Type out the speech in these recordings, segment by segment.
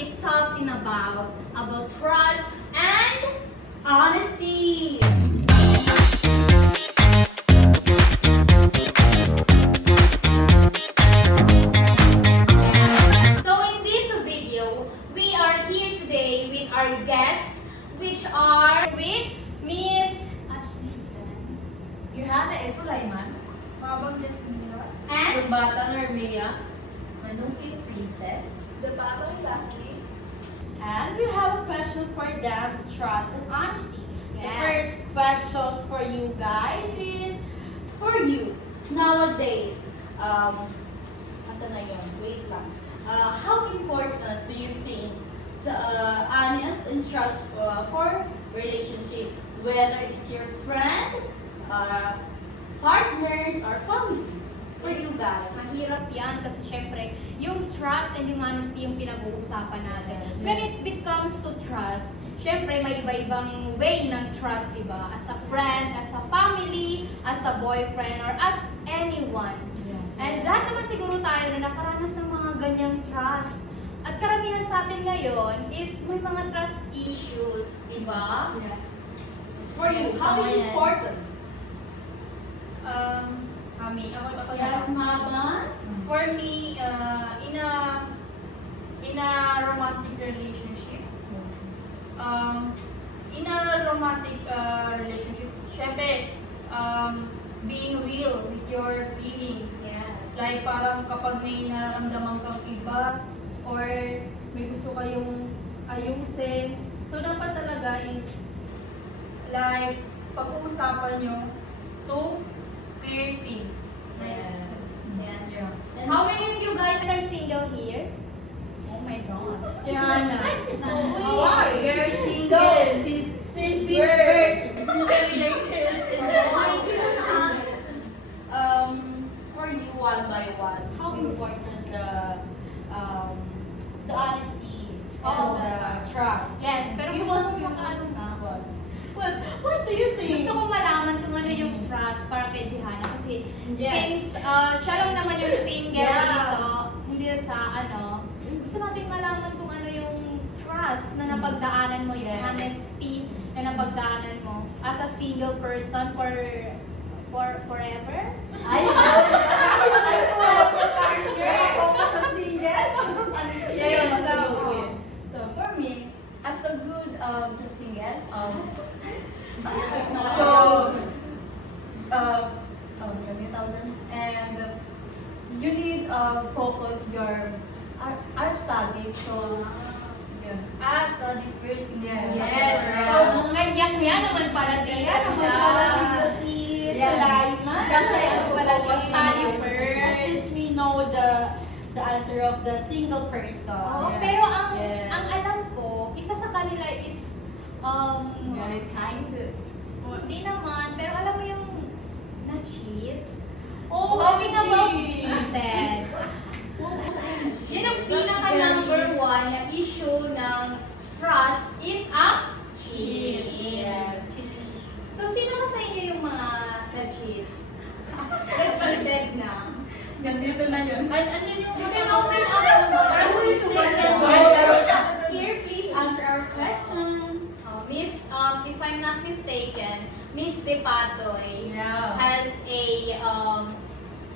be talking about trust and Honesty. So in this video, we are here today with our guests, which are with Miss Ashley Johanna and Sulaiman. Mabang Jasmira. and Bata Narmia. Manungkit Princess. The Batang Lastly. And we have a question for them, trust and honesty. Yes. The first question for you guys is, for you, nowadays, asa na yun? Wait lang. How important do you think the honest and trust for relationship, whether it's your friend, partners, or family? For you guys. Mahirap yan kasi syempre, yung trust and yung honesty yung pinag-uusapan natin. Yes. When it becomes to trust, syempre may iba-ibang way ng trust, diba? As a friend, as a family, as a boyfriend, or as anyone. And lahat naman siguro tayo na nakaranas ng mga ganyang trust. At karamihan sa atin ngayon is may mga trust issues, diba? Yes. It's for you, Yes, how tama yan. important? Kami, ako Yes, Maban. For me, in a romantic relationship, syempre, being real with your feelings. Yes. Like parang kapag may nararamdaman kang iba or may gusto kayong ayusin. So dapat talaga is like pag-uusapan nyo to clear things. Yes. Yes. Yeah. And how many of you guys are single here? Oh my God. Jana. Why? Very single. Since birth. I can ask, for you one by one, how important the honesty and the trust? Yes, pero You gusto want ko to ano na. What do you think? Gusto kong malaman kung ano yung trust para kay Jihanna kasi Yes. since siya lang naman yung single Yeah. dito, hindi sa ano, gusto natin malaman kung ano yung trust na napagdaanan mo, yung Yes. honesty na napagdaanan mo as a single person for forever. Ay, Yes, So for me, as a good just single, so kami tawag nun. And you need focus your our studies. So yun. So this first Yes. Yes. So, kanya naman pala siya. Kasi ano pala siya, study At first. least we know the answer of the single person. Oo, Yeah. pero ang Yes. ang alam ko, isa sa kanila is Very kind. hindi naman, pero alam mo yung na-cheat? Oh, Talking about cheat. cheated. Yun ang pinaka number one na issue ng trust is a cheat. Yes. So, sino ba sa inyo yung mga na-cheat? Na-cheated na? Ganito na yun. Andyan yung You can open up naman. Who is taken? Here, please answer our question. Miss, if I'm not mistaken, Miss De Patoy Yeah. has a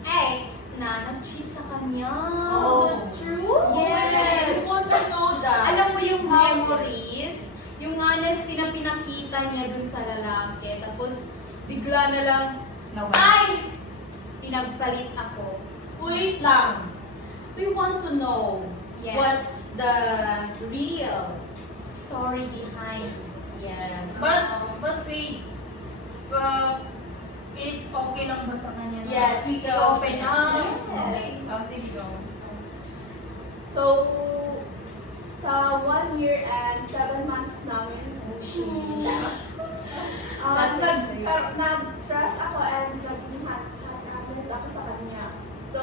ex na nag-cheat sa kanya. Oh, that's true? Yes. I want to know that. Alam mo yung memories, yung honesty na pinakita niya dun sa lalaki, tapos bigla na lang, ay! Pinagpalit ako. Wait lang. We want to know Yes. what's the real. Story behind. Yes. But wait, if okay lang ba sa kanya na Yes, we can open up? Yes. Sige, go. So, sa 1 year and 7 months namin, nag-trust ako and naging honest ako sa kanya. So,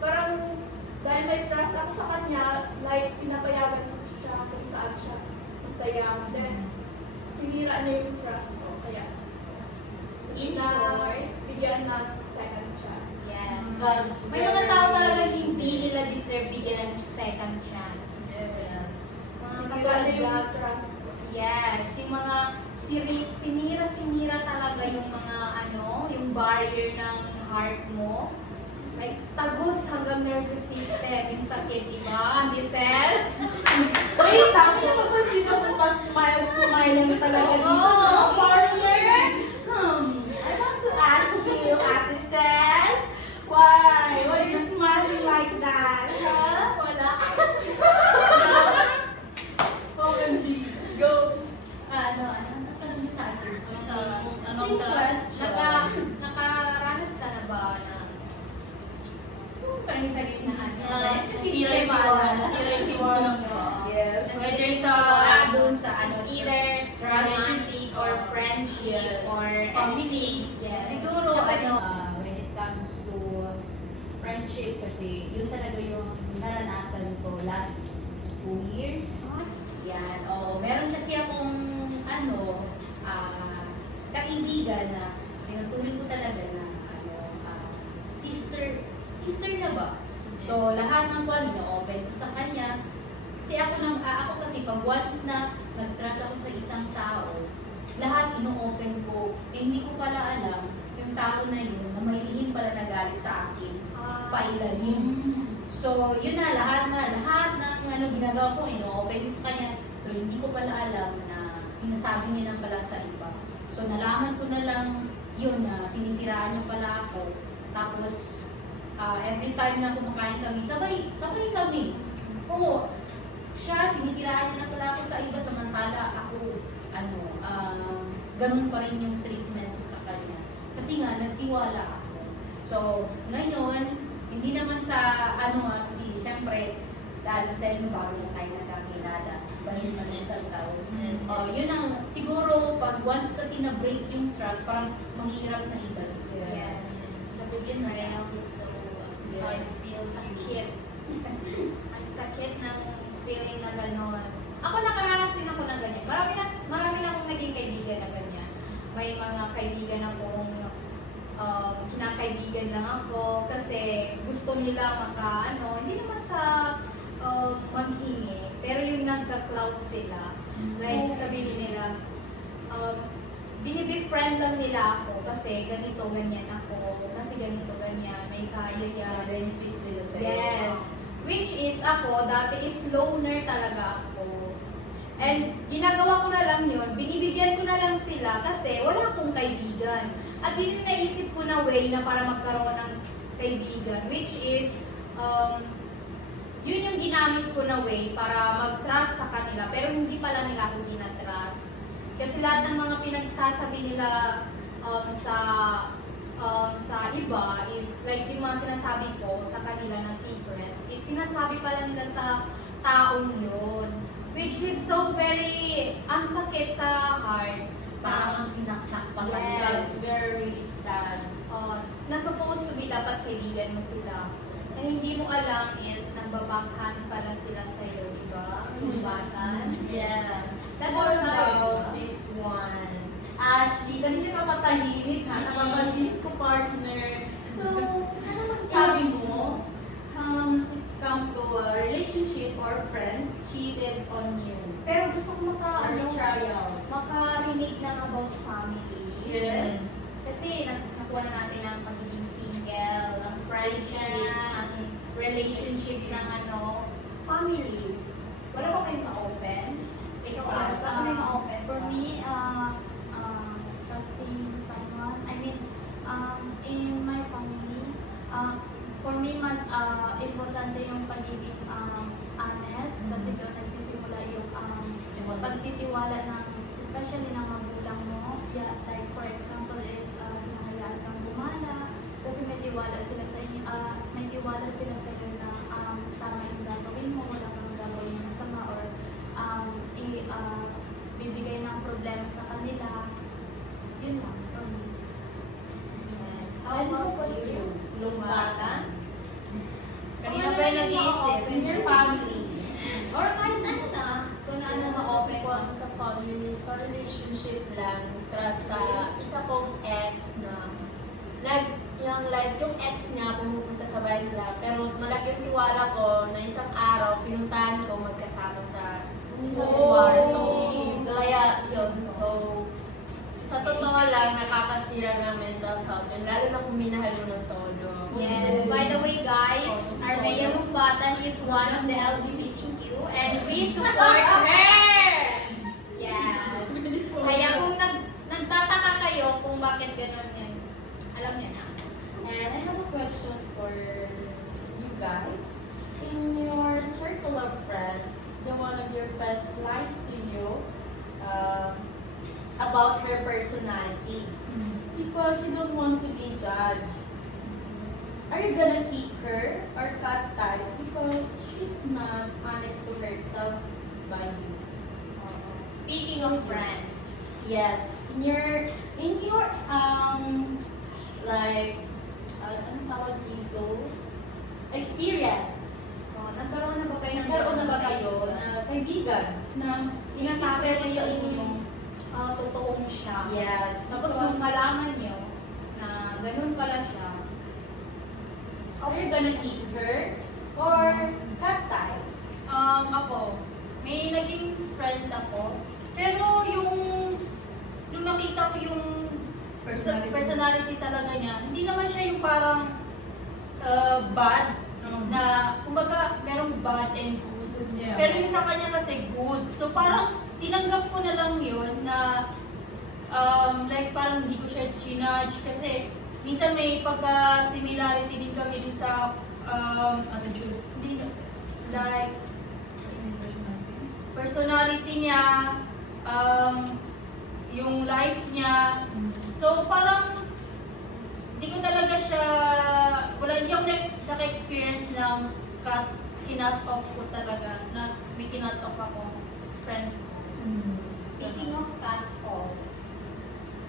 parang dahil may trust ako sa kanya, like, pinapayagan ko siya kung saan siya masaya. Then, sinira niya yung trust ko. Kaya, In short, bigyan ng second chance. yes. That's May mga tao very- talaga hindi nila deserve bigyan ng second chance. Yes. sinira talaga yung mga yung barrier ng heart mo. Like, tagos hanggang nervous system, yung sakit, di ba? This Wait, ako na mapansin ako pa-smile lang talaga dito, no? Partner? I want to ask you, Ate Ses, why? Why you smiling like that? Huh? Wala. OMG, go! Ano tanong niyo sa akin? Same question. Nakaranas ka na ba ng parang yung sabihin na kasi hindi Sira tayo yung maalala. tiwala. Sira yung tiwala mo. Yes. Whether sa Doon sa either romantic or friendship Yes. or family. yes. Siguro when it comes to friendship kasi yun talaga yung naranasan ko last 2 years. Yan. Meron kasi akong kaibigan na tinutuloy ko talaga na sister na ba? So lahat ng kwan ino-open ko sa kanya. Kasi ako kasi pag once na nag-trust ako sa isang tao, lahat ino-open ko. Hindi ko pala alam yung tao na yun na may lihim pala nagalit sa akin. Pailalim. So, yun na, lahat ng ginagawa ko, ino-open ko sa kanya. So, hindi ko pala alam na sinasabi niya na pala sa iba. So, nalaman ko na lang yun na sinisiraan niya pala ako. Tapos, every time na kumakain kami, sabay kami. Oo, siya, sinisiraan niya na pala ako sa iba, samantala ako, ganun pa rin yung treatment ko sa kanya. Kasi nga, nagtiwala ako. So, ngayon, hindi naman sa kasi syempre, dahil sa inyo bago na tayo nagkakilala, balik na isang taon. Yun ang, siguro, pag once kasi na-break yung trust, parang manghihirap na iba. Yes. Nabugin na rin ako. So, I feel sakit. Ang sakit ng feeling na gano'n. Ako nakaranas din ako ng ganyan. Marami na akong naging kaibigan na ganyan. May mga kaibigan akong kinakaibigan lang ako kasi gusto nila hindi naman sa maghingi, pero yung nagka-cloud sila. Like, sabihin nila, binibefriend lang nila ako kasi ganito, ganyan ako, kasi ganito, ganyan, may kaya yan. Benefit sila sa'yo. Yes. Which is ako, dati is loner talaga ako. And ginagawa ko na lang yun, binibigyan ko na lang sila kasi wala akong kaibigan. At yun yung naisip ko na way na para magkaroon ng kaibigan, which is, yun yung ginamit ko na way para mag-trust sa kanila, pero hindi pala nila ako ginatrust. Kasi lahat ng mga pinagsasabi nila sa iba is like yung mga sinasabi ko sa kanila na secrets is sinasabi pala nila sa taong yun, which is so very ansakit sa heart. Parang sinaksak pa Yes. Very sad. Na supposed to be dapat kaibigan mo sila. Na hindi mo alam is nagbabakhan pala sila sa'yo, di ba? Kumbatan. Yes. That's What how about this one? Ashley, kanina ka patahimik ha? Napapansin ko, partner. So, ano masasabi mo? It's come to a relationship or friends cheated on you. Pero gusto ko Betrayal. makarinig lang about family. Yes. Kasi nakuha na natin ang pagiging single, ang friendship, ang relationship ng family. Wala ba kayong ma-open? Ikaw, Ash, baka may ma-open? For me, trusting someone, in my family, for me, mas importante yung pagiging honest kasi doon nagsisimula yung pagtitiwala ng, especially ng magulang mo. Yeah, like for example is, hinahayaan kang gumala kasi may tiwala sila sa inyo, na tama yung gagawin mo, wala kang gagawin na masama or bibigay ng problema sa kanila. Yun lang, for me. Yes. How about you? Lumbatan? Kanina pa yung nag-iisip. In your family. Or kahit ano na, kung ano ma-open mo. Support sa family, sa relationship lang, trust sa isa kong ex na yung ex niya pumupunta sa bahay nila, pero malaki yung tiwala ko na isang araw pinuntahan ko magkasama sa isang kwarto. Kaya yun, so sa totoo lang, nakakasira ng mental health. And lalo na kung minahal mo ng todo. Yes, by the way guys, our Mayalong button is one of the LGBTQ and we support her! Yes. Kaya kung nagtataka kayo kung bakit gano'n yan, alam niyo na. And I have a question for you guys. In your circle of friends, the one of your friends lies to you about her personality because you don't want to be judged. Are you gonna keep her or cut ties because she's not honest to herself by you? Speaking of friends, Yes, in your like anong tawag dito? Experience. nagkaroon na ba kayo ng Nagkaroon na ba kayo na kaibigan na Inasabi inasabi niya sa yung inyo? totoong siya. Yes. Tapos nung malaman niyo na ganun pala siya, Are you gonna keep her or cut ties? Ako, may naging friend ako. Pero nung nakita ko yung personality talaga niya, hindi naman siya yung parang bad. Na, kumbaga, merong bad and good. Pero yung sa kanya kasi good. So parang tinanggap ko na lang yun na like parang hindi ko siya chinudge kasi minsan may pagka-similarity din kami dun sa hindi, like personality niya, yung life niya. So parang hindi ko talaga siya, hindi ako naka-experience ng kinut off ko talaga, na may kinut off ako, friend ko. speaking of cut off,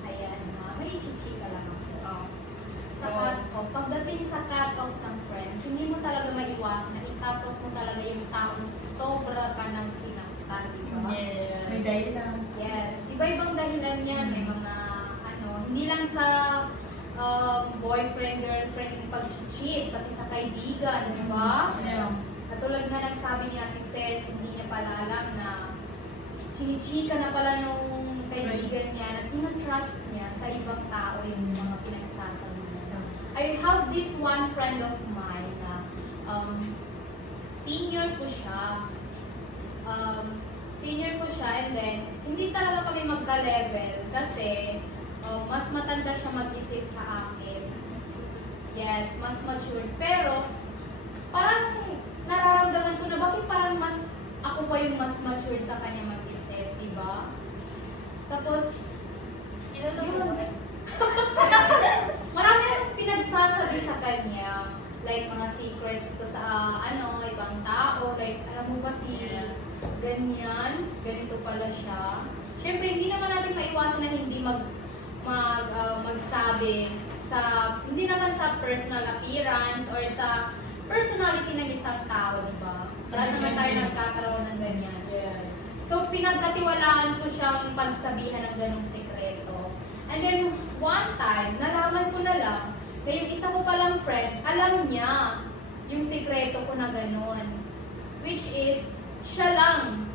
ayan, may chichika lang ako. Sa cut off, pagdating sa cut off ng friends, hindi mo talaga maiwasan na i-cut off mo talaga yung taong sobra ka ng sinaktan, di ba? Yes. May dahilan. Yes. Iba-ibang dahilan yan. May mga, hindi lang sa boyfriend, girlfriend yung pag-cheat, pati sa kaibigan, di ba? Yeah. Katulad nga nagsabi ni Ate Ces, hindi niya pala alam na chinichika na pala nung kaibigan niya na tinatrust niya sa ibang tao yung mga pinagsasabi niya. I have this one friend of mine na senior ko siya. And then hindi talaga kami magka-level kasi mas matanda siya mag-isip sa akin. Yes, mas mature. Pero parang nararamdaman ko na bakit parang ako pa yung mas mature sa kanya mag-isip, di ba? Tapos, yun, marami akong pinagsasabi sa kanya. Like, mga secrets ko sa, ibang tao. Like, alam mo ba si ganyan, ganito pala siya. Siyempre, hindi naman natin maiwasan na hindi magsabi hindi naman sa personal appearance or sa personality ng isang tao, di ba? Lahat naman tayo nagkakaroon ng ganyan. Yes. So, pinagkatiwalaan ko siyang pagsabihan ng ganong sekreto. And then, one time, nalaman ko na lang na yung isa ko palang friend, alam niya yung sekreto ko na ganon. Which is, siya lang.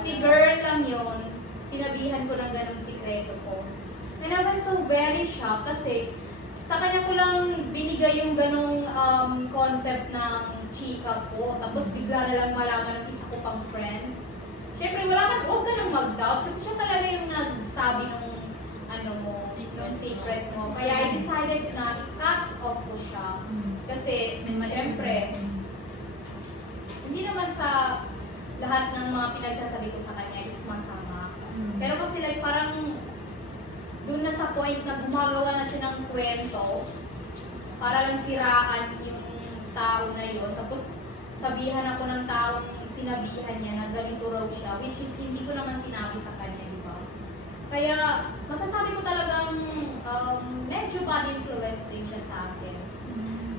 Si girl lang yon, sinabihan ko ng ganong sekreto ko. And I was so very shocked kasi sa kanya ko lang binigay yung ganong concept ng chika ko. Tapos bigla na lang malaman ng isa ko pang friend. Siyempre, huwag ka nang mag-doubt kasi siya talaga yung nagsabi nung yung secret mo. Kaya I decided na i-cut off ko siya. Kasi, siyempre, hindi naman sa lahat ng mga pinagsasabi ko sa kanya is masama. Pero kasi like parang doon na sa point na gumagawa na siya ng kwento para lang siraan yung tao na yun. Tapos sabihan ako ng taong sinabihan niya na ganito raw siya, which is hindi ko naman sinabi sa kanya, di ba? Kaya masasabi ko talagang medyo bad influence din siya sa akin.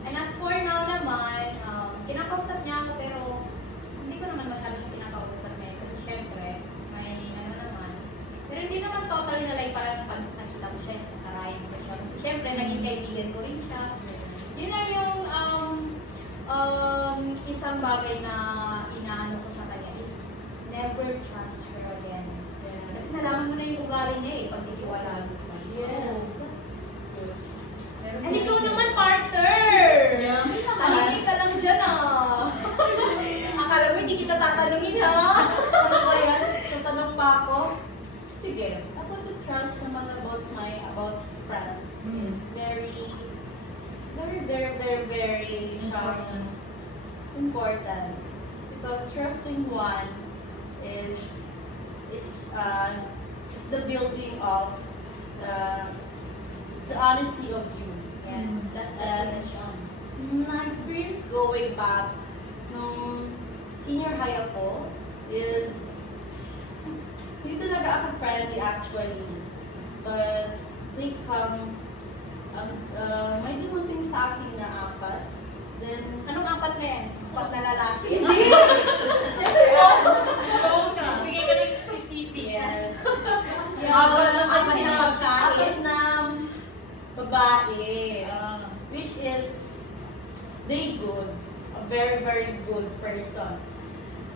And as for now naman, kinakausap niya ako pero hindi ko naman masyado siya kinakausap niya kasi syempre may naman. Pero hindi naman totally na like parang pag nakita ko siya, tatarayin ko siya. Kasi syempre naging kaibigan ko rin siya. Yun na yung isang bagay na inaano ko sa kanya is never trust her again. Kasi nalaman mo na yung ugali niya eh, pagtitiwalaan mo. Yes, that's good. Meron And din- ikaw naman, partner! Yeah. Tahimik ka lang dyan ah. Akala mo hindi kita tatanungin ha. Ano ba yan? Tatanong pa ako? Sige. Ako sa trust naman about friends is very siyang important. Because trusting one is the building of the honesty of you. Yes, that's the And connection. na-experience ko way back nung senior high ako is hindi talaga ako friendly actually. But they come, may dumating sa akin na apat. Then, Anong apat na yan? Apat na lalaki? Bigay ka ng specific. yes. Apat na pagkain. Apat na babae. Ah. Which is they good, a very good person.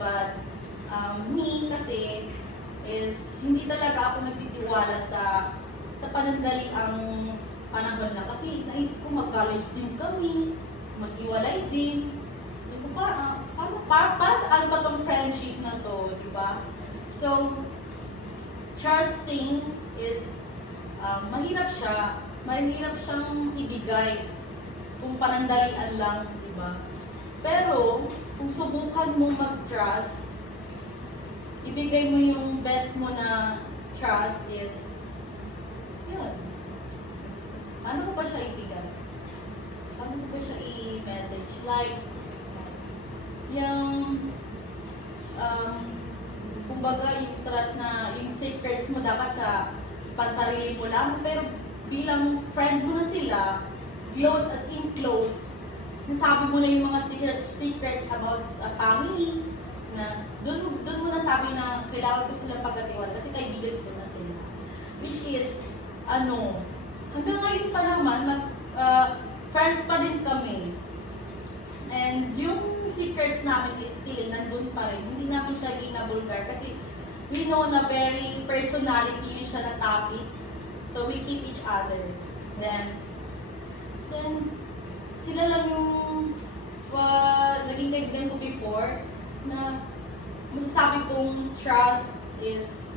But me kasi is hindi talaga ako nagtitiwala sa panandaliang panahon na kasi naisip ko mag-college din kami, maghiwalay din. Sabi ko, para saan ba tong friendship na to, di ba? So, trusting is mahirap siyang ibigay kung panandalian lang, di ba? Pero, kung subukan mo mag-trust, ibigay mo yung best mo na trust is, yun. Paano ko ba siya ibigay? Paano ko ba siya i-message? Like, yung, kumbaga, yung trust na, yung secrets mo dapat sa pansarili mo lang, pero bilang friend mo na sila, close as in close, nasabi mo na yung mga secrets about a family, na doon mo nasabi na kailangan ko silang pagkatiwala kasi kaibigan ko na sila. Which is, hanggang ngayon pa naman, friends pa din kami. And yung secrets namin is still nandun pa rin. Hindi namin siya ginabulgar kasi we know na very personality yun siya na topic. So we keep each other. Then sila lang yung naging kaibigan ko before na masasabi kong trust is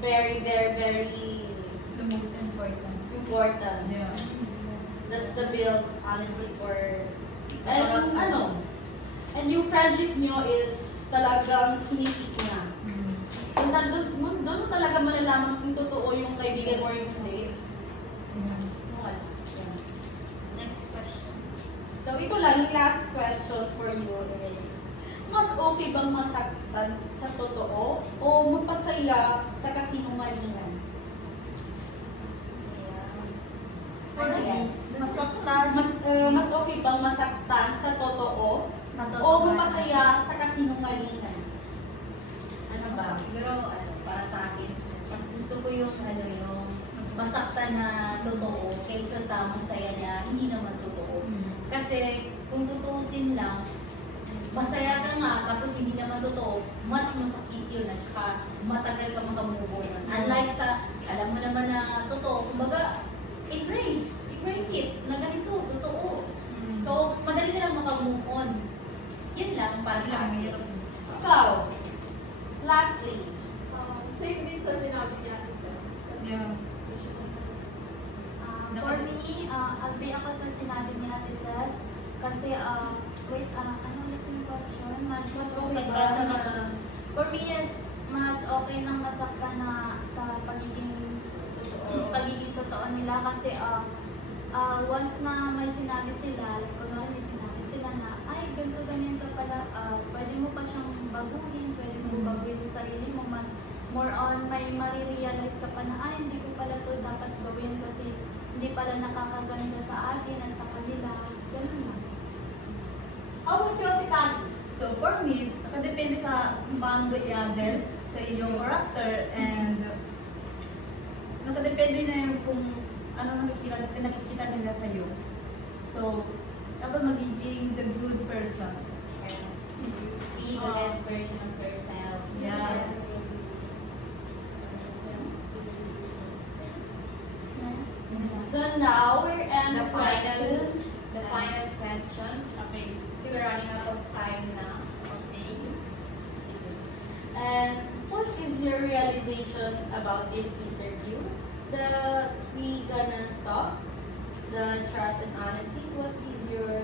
very The most important. important. Yeah. That's the build, honestly, for... And yung friendship nyo is talagang kinikik na. Doon mo talaga malalaman kung totoo yung kaibigan mo or hindi. What? Yeah. Next question. So, ito lang, yung last question for you is, mas okay bang masaktan sa totoo o mapasaya sa kasinungalingan? For me, masaktan. Mas okay bang masaktan sa totoo o mapasaya sa kasinungalingan? Ano ba? Siguro, para sa akin, mas gusto ko yung masaktan na totoo kaysa sa masaya na hindi naman totoo. Kasi kung tutuusin lang, masaya ka nga, tapos hindi naman totoo, mas masakit yun at saka matagal ka makamove on. Unlike sa, alam mo naman na totoo, kumbaga, embrace it, na ganito, totoo. So, madali ka lang makamove on. Yun lang para sa akin. Ikaw, lastly, Same din sa sinabi niya, Sis. Kasi, Yeah. For me, agree ako sa sinabi ni Ate Zaz. Kasi, wait, ano ulit yung question? mas okay ba na For me, yes, mas okay nang masaktan na sa pagiging totoo nila. Kasi, once na may sinabi sila, like, kunwari may sinabi sila na, ay, ganito pala, pwede mo pa siyang baguhin, pwede mo baguhin sa sarili mo, mas more on may marirealize ka pa na, ay, hindi ko pala to dapat gawin kasi hindi pala nakakaganda sa akin at sa kanila. Ganun lang. how about you, Ate Kati? So for me, nakadepende sa kung paano ba i-handle sa iyong character and nakadepende na yung kung ano nakikita nila sa iyo. So, dapat magiging the good person. Be the best version of yourself. Yes. So now we're in The the final question. Okay. So we're running out of time na. Okay. And what is your realization about this interview? We gonna talk the trust and honesty. What is your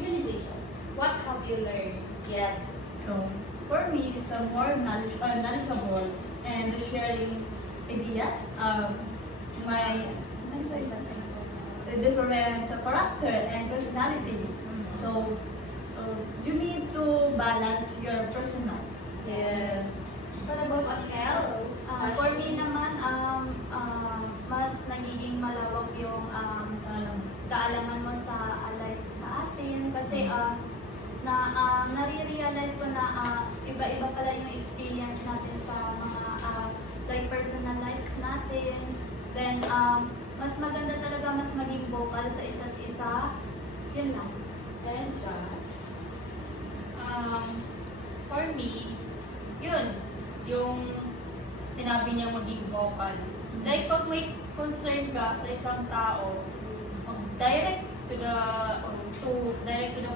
realization? What have you learned? Yes. So, for me, it's a more knowledgeable and sharing ideas, my different character and personality. So, you need to balance your personal. Yes. What about else? For me naman, mas nagiging malawak yung kaalaman mo sa like sa atin kasi nare-realize ko na iba-iba pala yung experience natin sa mga like personal lives natin. Then mas maganda talaga mas maging vocal sa isa't isa. Yun lang. And just. For me, yun, yung sinabi niya maging vocal. Like, pag may concern ka sa isang tao, direct to the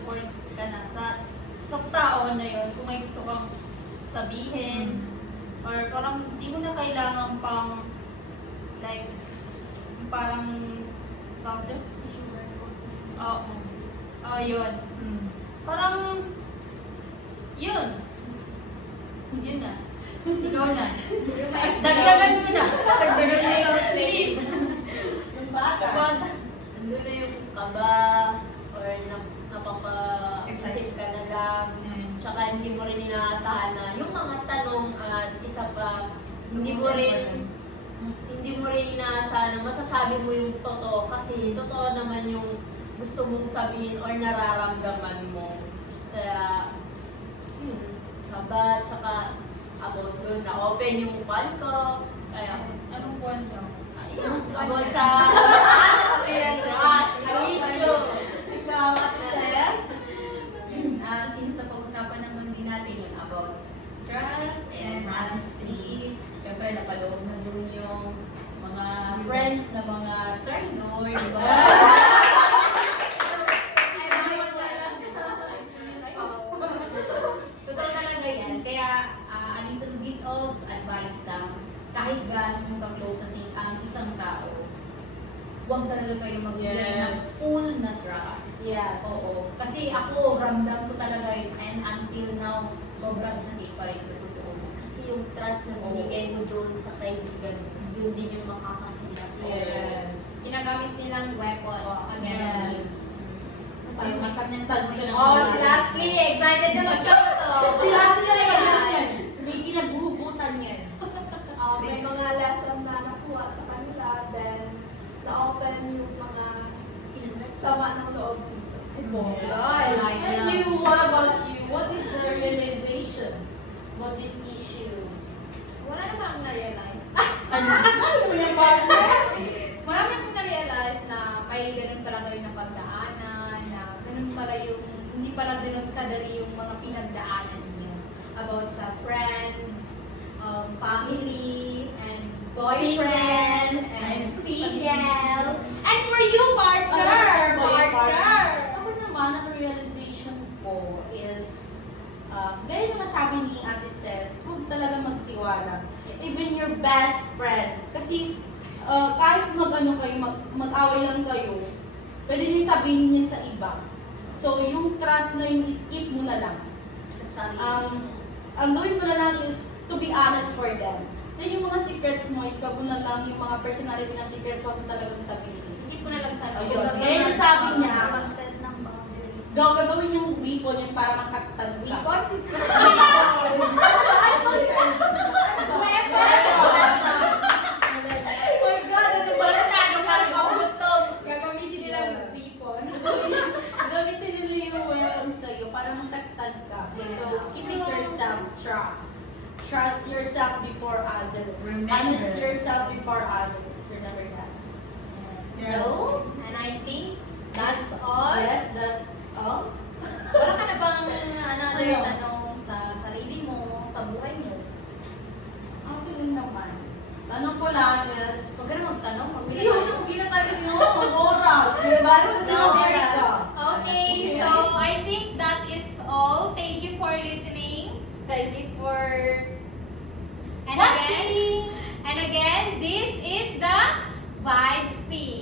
point ka na sa tao na yun, kung may gusto kang sabihin, or parang hindi mo na kailangan pang, like, parang, yun. Parang, yun. Yun na. Ikaw na. Dagdagan mo na. Dagdagan mo na. Please. Yung bata. Nandun na yung kaba, or napapa-isip ka na lang. Tsaka hindi mo rin inaasahan na yung mga tanong at isa pa, hindi mo rin inaasahan na masasabi mo yung totoo kasi totoo naman yung gusto mong sabihin or nararamdaman mo. Kaya, yun, kaba, tsaka about doon na open yung kwan ko. Kaya, Anong buwan daw? ayun, about sa honesty and trust, issue. Ikaw, Sis? Since napag-usapan naman din natin yun about trust and honesty, syempre napaloob na dun yung mga friends na mga traidor, di ba? Totoo talaga yan. Kaya, a little bit of advice lang. Kahit gano'n yung ka-close ang isang tao, huwag talaga kayo magbigay ng Yes. full na trust. Yes. Oo. Kasi ako, ramdam ko talaga yun. And until now, sobrang sakit pa rin ko totoo. Kasi yung trust na binigay mo doon sa kaibigan, yun din yung makakasira sa Yes. Ginagamit nilang weapon against you. Yes. Kasi Masaktan ka na. Oh, si Leslie, excited na mag-shot to. Sila talaga yan. May pinaghuhugutan yan. May mga lesson na nakuha sa kanila, then na-open yung mga sama ng loob dito. I like Yes, that. you, what about you? What is the realization about this issue? Wala namang na-realize. Ano mo yung partner? Marami akong na-realize na may ganun pala kayo na pagdaanan, na ganun pala yung, hindi pala ganun kadali yung mga pinagdaanan niyo. About sa friends, family, and boyfriend, and single, and for you, partner! Partner! Ako naman, ang realization ko is, gaya na nasabi ni Ate Ces, huwag talaga magtiwala. Even your best friend. Kasi, kahit mag-ano kayo, mag-away lang kayo, pwede niyo sabihin niya sa iba. So, yung trust na yun, skip mo na lang. Ang gawin mo na lang is to be honest for them. Then yung mga secrets mo is wag mo na lang yung mga personality na secret wag mo talagang sabihin. Hindi ko na lang sabi. Ayun. Gaya na sabi niya, Mag-set ng boundaries. gagawin yung weapon yung para masaktan ka. Weapon? Oh my God, ano ba? Masyado parang magutom. Gagamitin nila ng weapon. Gamitin nila yung weapon sa'yo para masaktan ka. So, keep it yourself, trust. Trust yourself before others. Remember. Honest yourself before others. Remember that. So, and I think that's all. Yes, that's all. Wala ka na bang another Ano? tanong sa sarili mo, sa buhay mo? Ako yun naman. Tanong ko lang is... Huwag ka na magtanong. Sige, huwag bilang tayo kasi watching. And again, this is the Vibe Speak.